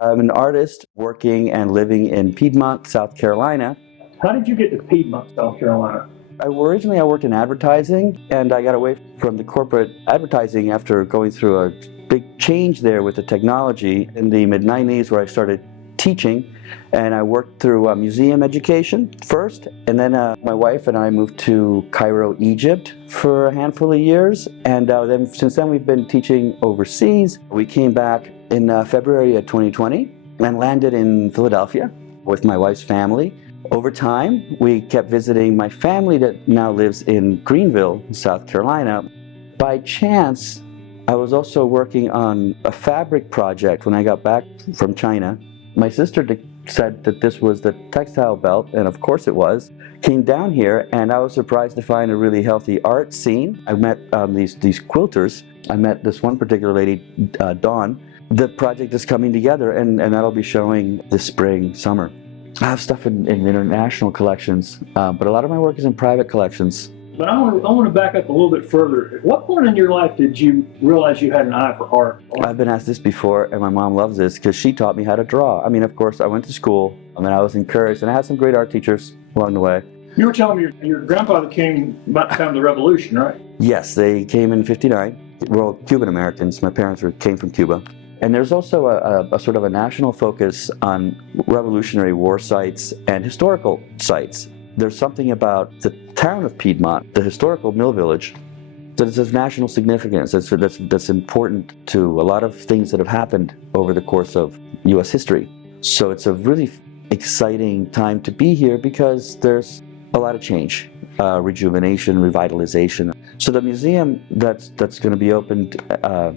I'm an artist working and living in Piedmont, South Carolina. How did you get to Piedmont, South Carolina? Originally, I worked in advertising, and I got away from the corporate advertising after going through a big change there with the technology in the mid-90s, where I started teaching, and I worked through museum education first, and then my wife and I moved to Cairo, Egypt for a handful of years, and then since then we've been teaching overseas. We came back in February of 2020 and landed in Philadelphia with my wife's family. Over time, we kept visiting my family that now lives in Greenville, South Carolina. By chance, I was also working on a fabric project when I got back from China. My sister said that this was the textile belt, and of course it was. Came down here, and I was surprised to find a really healthy art scene. I met these quilters. I met this one particular lady, Dawn. The project is coming together, and that'll be showing this spring, summer. I have stuff in international collections, but a lot of my work is in private collections. But I want to back up a little bit further. At what point in your life did you realize you had an eye for art? I've been asked this before, and my mom loves this because she taught me how to draw. I mean, of course, I went to school, and I was encouraged, and I had some great art teachers along the way. You were telling me your grandfather came about the time of the Revolution, right? Yes, they came in '59. We're all Cuban Americans. My parents came from Cuba. And there's also a sort of a national focus on Revolutionary War sites and historical sites. There's something about the town of Piedmont, the historical mill village, that is of national significance, that's important to a lot of things that have happened over the course of U.S. history. So it's a really exciting time to be here because there's a lot of change, rejuvenation, revitalization. So the museum that's going to be opened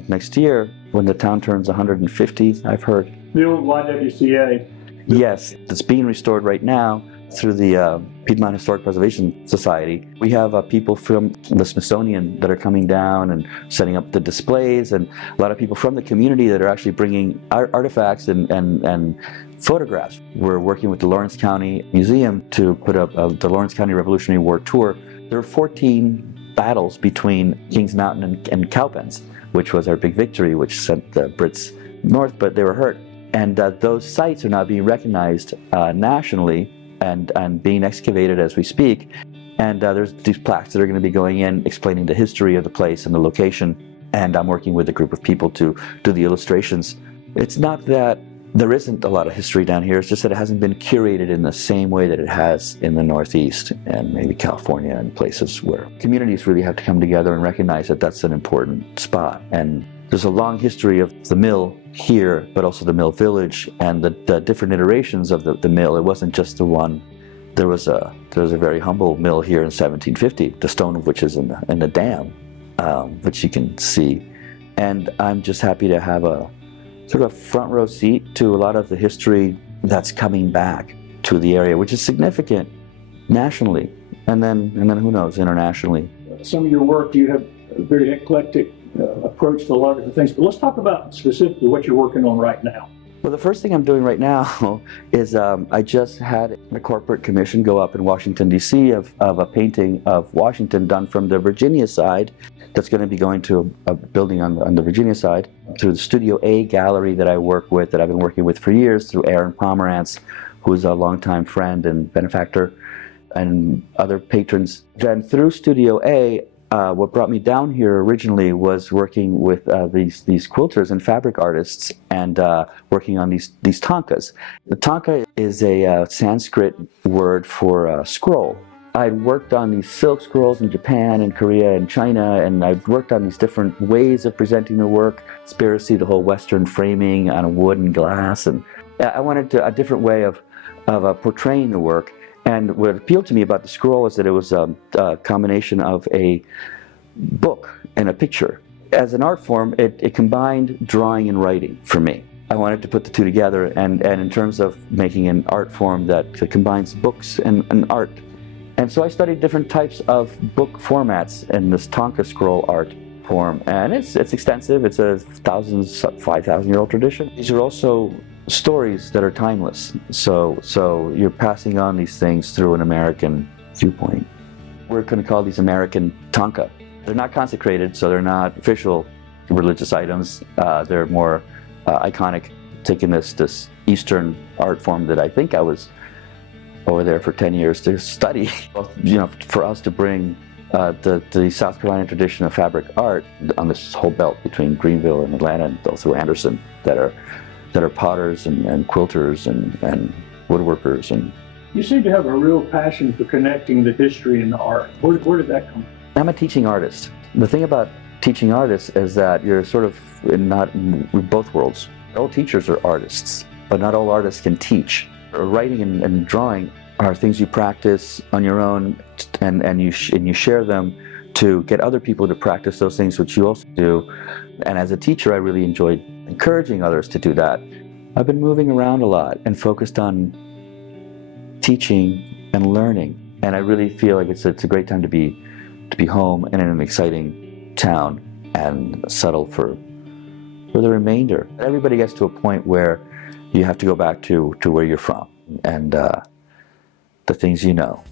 next year, when the town turns 150, I've heard. The old YWCA. Yes, it's being restored right now through the Piedmont Historic Preservation Society. We have people from the Smithsonian that are coming down and setting up the displays, and a lot of people from the community that are actually bringing artifacts and photographs. We're working with the Lawrence County Museum to put up the Lawrence County Revolutionary War Tour. There are 14 battles between Kings Mountain and Cowpens, which was our big victory, which sent the Brits north, but they were hurt. And those sites are now being recognized nationally and being excavated as we speak. And there's these plaques that are going to be going in explaining the history of the place and the location. And I'm working with a group of people to do the illustrations. It's not that there isn't a lot of history down here, it's just that it hasn't been curated in the same way that it has in the Northeast and maybe California and places where communities really have to come together and recognize that that's an important spot. And there's a long history of the mill here, but also the mill village and the different iterations of the mill. It wasn't just the one. There was a very humble mill here in 1750, the stone of which is in the dam, which you can see. And I'm just happy to have a sort of front row seat to a lot of the history that's coming back to the area, which is significant nationally, and then who knows, internationally. Some of your work, you have a very eclectic approach to a lot of different things, but let's talk about specifically what you're working on right now. Well, the first thing I'm doing right now is I just had a corporate commission go up in Washington, D.C. of a painting of Washington done from the Virginia side that's going to be going to a building on the Virginia side through the Studio A gallery that I work with, that I've been working with for years, through Aaron Pomerantz, who's a longtime friend and benefactor, and other patrons. Then through Studio A, what brought me down here originally was working with these quilters and fabric artists and working on these tankas. The tanka is a Sanskrit word for scroll. I'd worked on these silk scrolls in Japan and Korea and China, and I've worked on these different ways of presenting the work. Conspiracy, the whole Western framing on wood and glass, and I wanted a different way of portraying the work. And what appealed to me about the scroll is that it was a combination of a book and a picture. As an art form, it combined drawing and writing for me. I wanted to put the two together, and in terms of making an art form that combines books and art. And so I studied different types of book formats in this Tanka scroll art form. And it's extensive. It's a 5,000-year-old tradition. These are also stories that are timeless. So you're passing on these things through an American viewpoint. We're going to call these American tanka. They're not consecrated, so they're not official religious items. They're more iconic taking this Eastern art form that I think I was over there for 10 years to study. For us to bring the South Carolina tradition of fabric art on this whole belt between Greenville and Atlanta, and also Anderson, that are potters and quilters and woodworkers. And you seem to have a real passion for connecting the history and the art. Where did that come from? I'm a teaching artist. The thing about teaching artists is that you're sort of not in both worlds. All teachers are artists, but not all artists can teach. Writing and drawing are things you practice on your own, and you share them to get other people to practice those things which you also do. And as a teacher, I really enjoyed encouraging others to do that. I've been moving around a lot and focused on teaching and learning, and I really feel like it's a great time to be home and in an exciting town and settle for the remainder. Everybody gets to a point where you have to go back to where you're from and the things you know.